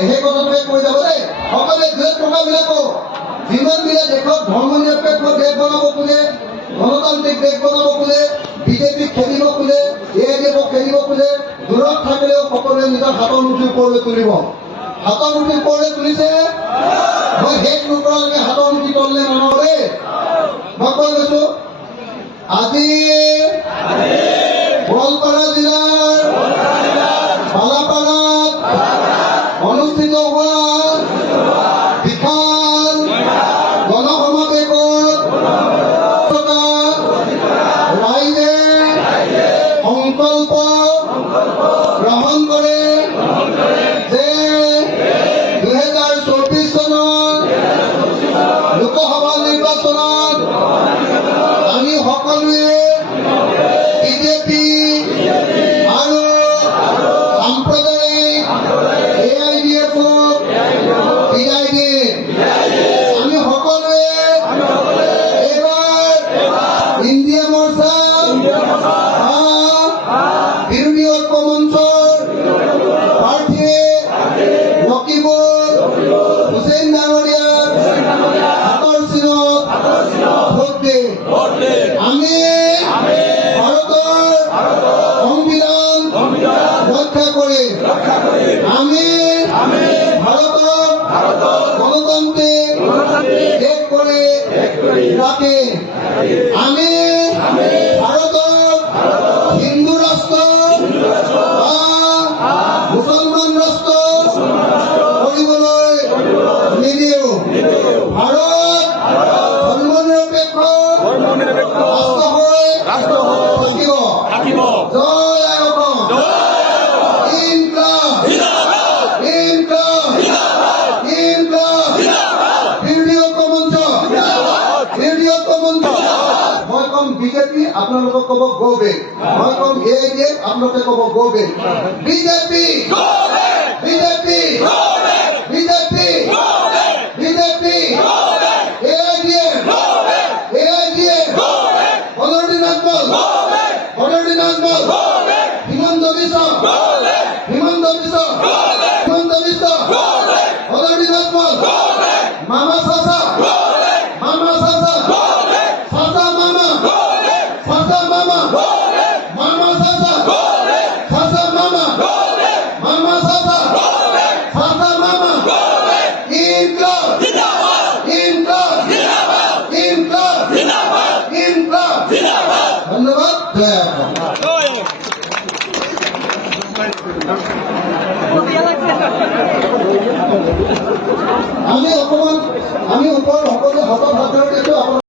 সেই কথাটোকে কৈ যাব দেই সকলোৱে দুই টকাবিলাকো যিমানবিলাক দেশত ধৰ্ম নিৰপেক্ষ দেশ বনাব খোজে গণতান্ত্ৰিক দেশ বনাব খোজে বিজেপিক খেলিব খোজে এ আই এফক খেলিব খোজে দূৰত থাকিলেও সকলোৱে নিজৰ হাতৰ মুঠি ওপৰলৈ তুলিব। হাতৰ মুঠি ওপৰলৈ তুলিছে? মই শেষ নকৰালৈকে হাতৰ মুঠি তললৈ নমাব দেই মই কৈ গৈছো আজি গোৱালপাৰা জিলাৰ সংকল্প গ্ৰহণ কৰে যে দুহেজাৰ চৌবিশ চনৰ লোকসভা নিৰ্বাচনত আমি সকলোৱে বিজেপি আৰু সাম্প্ৰদায়িক এ আই ডি এফক বিদায় দিম। আমি সকলোৱে এইবাৰ ইণ্ডিয়া মৰ্চা বা বিৰোধী ঐক্য হাতৰ চিনত আমি ভাৰতৰ সংবিধান ৰক্ষা কৰি আমি ভাৰতক গণতান্ত্ৰিক দেশ কৰি আমি বিজেপি আপোনালোকক ক'ব গো বেক মই কম এ আপোনালোকে ক'ব go back BJP BJP BJP BJP A F A I D F already Najmal already Najmal Himanta Biswa Himanta Biswa Himanta Biswa নাজমল মামা মামা আমি অকণমান আমি ওপৰত সকলোৱে হতভাগ্য দিছোঁ আপোনালোকে